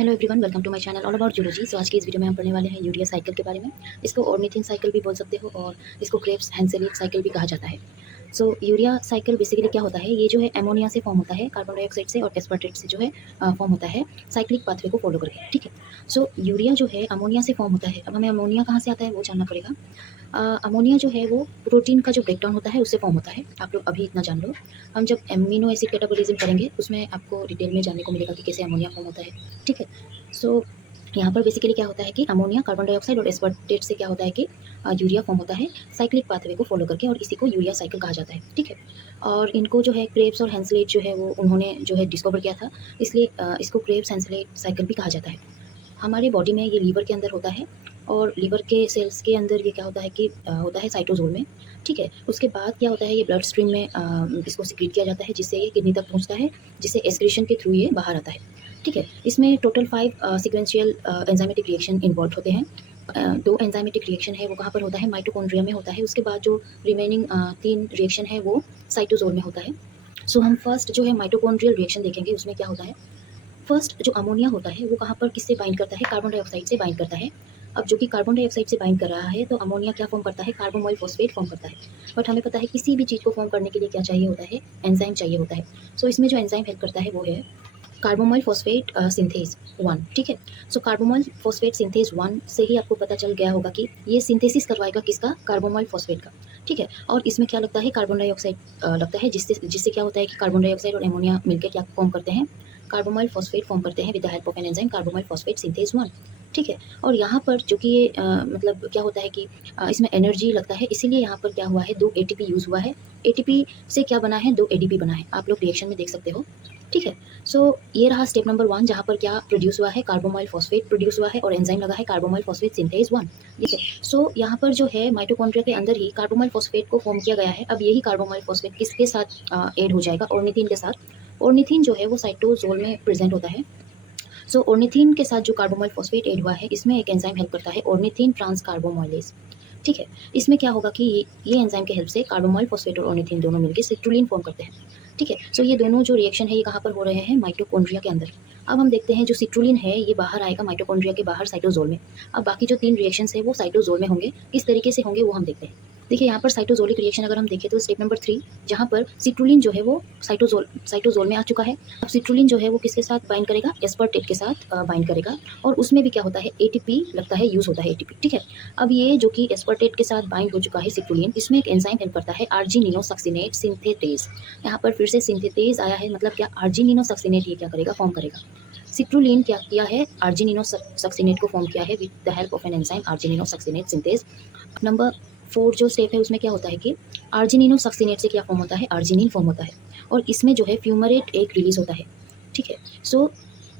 Hello everyone, welcome to my channel all about zoology. आज की इस वीडियो में हम पढ़ने वाले हैं यूरिया साइकिल के बारे में। इसको ऑर्निथिन साइकिल भी बोल सकते हो और इसको क्रेब्स हैंसेलिक साइकिल भी कहा जाता है। यूरिया साइकिल बेसिकली क्या होता है, ये जो है अमोनिया से फॉर्म होता है, कार्बन डाइऑक्साइड से और एस्पार्टेट से जो है फॉर्म होता है साइक्लिक पाथवे को फॉलो करके। ठीक है, यूरिया जो है अमोनिया से फॉर्म होता है। अब हमें अमोनिया कहाँ से आता है वो जानना पड़ेगा। अमोनिया जो है वो प्रोटीन का जो ब्रेकडाउन होता है उससे फॉर्म होता है। आप लोग अभी इतना जान लो। हम जब एमिनो एसिड कैटाबोलिज्म करेंगे उसमें आपको डिटेल में जानने को मिलेगा कि कैसे अमोनिया फॉर्म होता है। ठीक है, सो यहाँ पर बेसिकली क्या होता है कि अमोनिया, कार्बन डाइऑक्साइड और एस्पार्टेट से क्या होता है कि यूरिया फॉर्म होता है साइक्लिक पाथवे को फॉलो करके, और इसी को यूरिया साइकिल कहा जाता है। ठीक है, और इनको जो है क्रेब्स और हैंसलेट जो है वो उन्होंने जो है डिस्कवर किया था, इसलिए इसको क्रेब्स हैंसलेट साइकिल भी कहा जाता है। हमारे बॉडी में ये लीवर के अंदर होता है, और लीवर के सेल्स के अंदर ये क्या होता है कि होता है साइटोसोल में। ठीक है, उसके बाद क्या होता है, ये ब्लड स्ट्रीम में इसको सिक्रीट किया जाता है, जिससे ये किडनी तक पहुंचता है, जिससे एक्सक्रीशन के थ्रू ये बाहर आता है। ठीक है, इसमें total 5 sequential enzymatic reaction involve होते हैं। 2 एंजाइमेटिक रिएक्शन है वो कहाँ पर होता है, माइटोकॉन्ड्रिया में होता है। उसके बाद जो रिमेनिंग 3 रिएक्शन है वो साइटोसोल में होता है। हम फर्स्ट जो है माइटोकॉन्ड्रियल रिएक्शन देखेंगे। उसमें क्या होता है, फर्स्ट जो अमोनिया होता है वो कहाँ पर किससे बाइंड करता है, कार्बन डाइऑक्साइड से बाइंड करता है। अब जो कि कार्बन डाइऑक्साइड से बाइंड कर रहा है, तो अमोनिया क्या फॉर्म करता है, कार्बोमोल फॉस्फेट फॉर्म करता है। बट हमें पता है किसी भी चीज़ को फॉर्म करने के लिए क्या चाहिए होता है, एंजाइम चाहिए होता है। इसमें जो एंजाइम हेल्प करता है वो है कार्बोमोल फॉस्फेट सिंथेज 1। ठीक है, कार्बोमोल फॉस्फेट सिंथेज 1 से ही आपको पता चल गया होगा कि ये सिंथेसिस करवाएगा किसका, कार्बोमोल फॉस्फेट का। ठीक है, और इसमें क्या लगता है, कार्बन डाइऑक्साइड लगता है, जिससे जिससे क्या होता है कि कार्बन डाइऑक्साइड और अमोनिया मिलकर क्या फॉर्म करते हैं, कार्बोमोल फॉस्फेट फॉर्म करते हैं with the help of an enzyme carbamoyl phosphate synthase 1। ठीक है, और यहाँ पर जो कि ये मतलब क्या होता है कि इसमें एनर्जी लगता है, इसीलिए यहाँ पर क्या हुआ है, 2 एटीपी यूज़ हुआ है। एटीपी से क्या बना है, 2 एडीपी बना है, आप लोग रिएक्शन में देख सकते हो। ठीक है, ये रहा स्टेप नंबर 1, जहाँ पर क्या प्रोड्यूस हुआ है, कार्बोमोल फॉस्फेट प्रोड्यूस हुआ है और एंजाइम लगा है कार्बोमोल फॉस्फेट सिंथेज 1। ठीक है, यहाँ पर जो है माइटोकॉन्ड्रिया के अंदर ही कार्बोमोल फॉस्फेट को फॉर्म किया गया है। अब यही कार्बोमोल फॉस्फेट किसके साथ ऐड हो जाएगा, ऑर्निथिन के साथ। ऑर्निथिन जो है वो साइटोसोल में प्रेजेंट होता है। ऑर्निथिन के साथ जो कार्बोमोल फॉस्फेट ऐड हुआ है, इसमें एक एंजाइम हेल्प करता है, ऑर्निथिन ट्रांसकार्बोमोलेज। ठीक है, इसमें क्या होगा कि ये एंजाइम के हेल्प से कार्बोमोल फॉस्फेट और ऑर्निथिन दोनों मिलकर सिट्रुलिन फॉर्म करते हैं। ठीक है, ये दोनों जो रिएक्शन है ये कहाँ पर हो रहे हैं, माइटोकॉन्ड्रिया के अंदर। अब हम देखते हैं जो सिट्रुलिन है ये बाहर आएगा माइटोकॉन्ड्रिया के बाहर साइटोसोल में। अब बाकी जो 3 रिएक्शंस है वो साइटोसोल में होंगे, किस तरीके से होंगे वो हम देखते हैं। देखिए यहाँ पर साइटोसोलिक रिएक्शन अगर हम देखें तो स्टेप नंबर 3, जहाँ पर सिट्रुलिन जो है वो साइटोसोल में आ चुका है। अब सिट्रुलिन जो है वो किसके साथ बाइंड करेगा, एस्पार्टेट के साथ बाइंड करेगा, और उसमें भी क्या होता है, एटीपी लगता है, यूज़ होता है एटीपी। ठीक है, अब ये जो कि एस्पार्टेट के साथ बाइंड हो चुका है सिट्रुलिन, इसमें एक एंजाइम हेल्प करता है, आर्जिनिनोसक्सिनेट सिंथेटेज। यहाँ पर फिर से सिंथेटेज आया है, मतलब क्या, आर्जिनिनोसक्सिनेट ये क्या करेगा, फॉर्म करेगा। सिट्रुलिन क्या किया है, आर्जिनिनोसक्सिनेट को फॉर्म किया है with the help of an enzyme argininosuccinate synthase. Number 4 जो स्टेप है उसमें क्या होता है कि आर्जिनिनोसक्सिनेट से क्या फॉर्म होता है, आर्जिनिन फॉर्म होता है, और इसमें जो है फ्यूमरेट एक रिलीज होता है। ठीक है,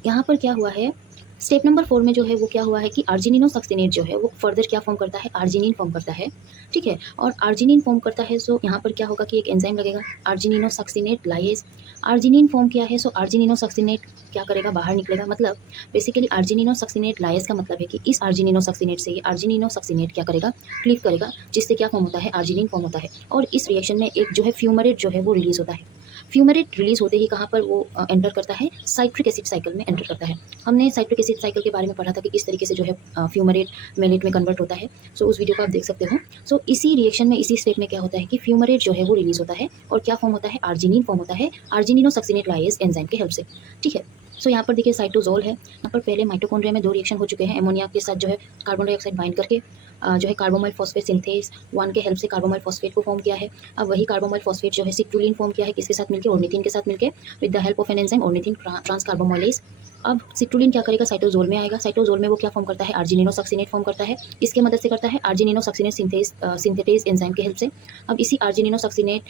यहाँ पर क्या हुआ है, स्टेप नंबर 4 में जो है वो क्या हुआ है कि आर्जिनिनोसक्सिनेट जो है वो फर्दर क्या फॉर्म करता है, आर्जिनिन फॉर्म करता है। ठीक है, और आर्जिनिन फॉर्म करता है, यहाँ पर क्या होगा कि एक एंजाइम लगेगा, आर्जिनिनोसक्सिनेट लाइएज। आर्जिनिन फॉर्म किया है, आर्जिनिनोसक्सिनेट क्या करेगा, बाहर निकलेगा। मतलब बेसिकली आर्जिनिनोसक्सिनेट लाइएज का मतलब है कि इस आर्जिनिनोसक्सिनेट से ये आर्जिनिनोसक्सिनेट क्या करेगा, क्लीव करेगा, जिससे क्या फॉर्म होता है, आर्जिनिन फॉर्म होता है। और इस रिएक्शन में एक जो है फ्यूमरेट जो है वो रिलीज होता है। फ्यूमरेट रिलीज होते ही कहाँ पर वो एंटर करता है, साइट्रिक एसिड साइकिल में एंटर करता है। हमने साइट्रिक एसिड साइकिल के बारे में पढ़ा था कि किस तरीके से जो है फ्यूमरेट मेलेट में कन्वर्ट होता है। उस वीडियो को आप देख सकते हो। इसी रिएक्शन में, इसी स्टेप में क्या होता है कि फ्यूमरेट जो है वो रिलीज होता है, और क्या फॉर्म होता है, आर्जिनिन फॉर्म होता है, आर्जिनिनोसक्सिनेट लाइएज एंजाइम के हेल्प से। ठीक है, यहाँ पर देखिए साइटोसोल है, यहाँ पर पहले माइटोकॉन्ड्रिया में 2 रिएक्शन हो चुके हैं, अमोनिया के साथ जो है कार्बन डाइऑक्साइड बाइंड करके जो है कार्बोमोल फॉस्फेट सिंथेज 1 के हेल्प से कार्बोमोल फॉस्फेट को फॉर्म किया है। अब वही कार्बोमोल फॉस्फेट जो है सिट्रुलिन फॉर्म किया है, किसके साथ मिलकर, ऑर्निथिन के साथ मिलकर with the help of an enzyme ornithine transcarbamoylase. अब सिट्रुलिन क्या करेगा, साइटोसोल में आएगा। साइटोसोल में वो क्या फॉर्म करता है, आर्जिनिनोसक्सिनेट फॉर्म करता है, इसके मदद से करता है, आर्जिनिनोसक्सिनेट सिंथेटेज एंजाइम के हेल्प से। अब इसी आर्जिनिनोसक्सिनेट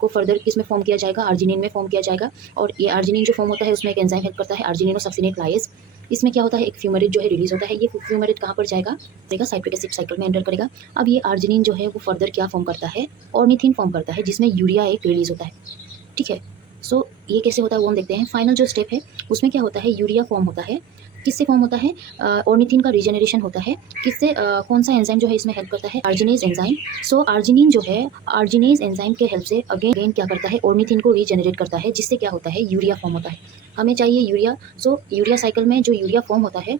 को फर्दर किस में फॉर्म किया जाएगा, आर्जिनिन में फॉर्म किया जाएगा, और ये आर्जिनिन जो फॉर्म होता है उसमें एक एंजाइम हेल्प करता है, आर्जिनिनोसक्सिनेट लाइएज। इसमें क्या होता है, एक फ्यूमरेट जो है रिलीज होता है। ये फ्यूमरेट कहाँ पर जाएगा, साइट्रिक एसिड साइकिल में एंटर करेगा। अब ये आर्जिनिन जो है वो फर्दर क्या फॉर्म करता है, ऑर्निथिन फॉर्म करता है, जिसमें यूरिया एक रिलीज होता है। ठीक है, ये कैसे होता है वो हम देखते हैं। फाइनल जो स्टेप है उसमें क्या होता है, यूरिया फॉर्म होता है, किससे फॉर्म होता है? ऑर्निथिन का रीजेनरेशन होता है। किससे? कौन सा एंजाइम जो है इसमें हेल्प करता है? Arginase enzyme. सो आर्जिनिन जो है, आर्जिनेज एंजाइम के हेल्प से अगेन क्या करता है? ऑर्निथिन को रीजेनरेट करता है, जिससे क्या होता है? यूरिया फॉर्म होता है। हमें चाहिए यूरिया। सो यूरिया साइकिल में जो यूरिया फॉर्म होता है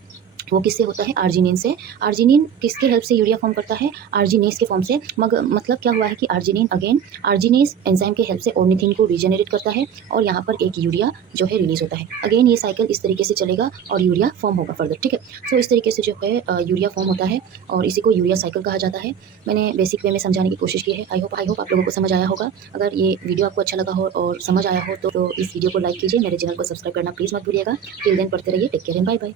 वो किससे होता है? आर्जिनिन से। आर्जिनिन किसके हेल्प से यूरिया फॉर्म करता है? आर्जिनेज के फॉर्म से। मगर मतलब क्या हुआ है कि आर्जिनिन अगेन आर्जिनेज एंजाइम के हेल्प से ऑर्निथिन को रीजेनरेट करता है और यहाँ पर एक यूरिया जो है रिलीज होता है। अगेन ये साइकिल इस तरीके से चलेगा और यूरिया फॉर्म होगा फर्दर, ठीक है। सो इस तरीके से जो है यूरिया फॉर्म होता है और इसी को यूरिया साइकिल कहा जाता है। मैंने बेसिक वे में समझाने की कोशिश की है। आई होप आप लोगों को समझ आया होगा। अगर ये वीडियो आपको अच्छा लगा हो और समझ आया हो तो इस वीडियो को लाइक कीजिए, मेरे चैनल को सब्सक्राइब करना प्लीज़ मत भूलिएगा। टिल देन पढ़ते रहिए। Take care and bye bye.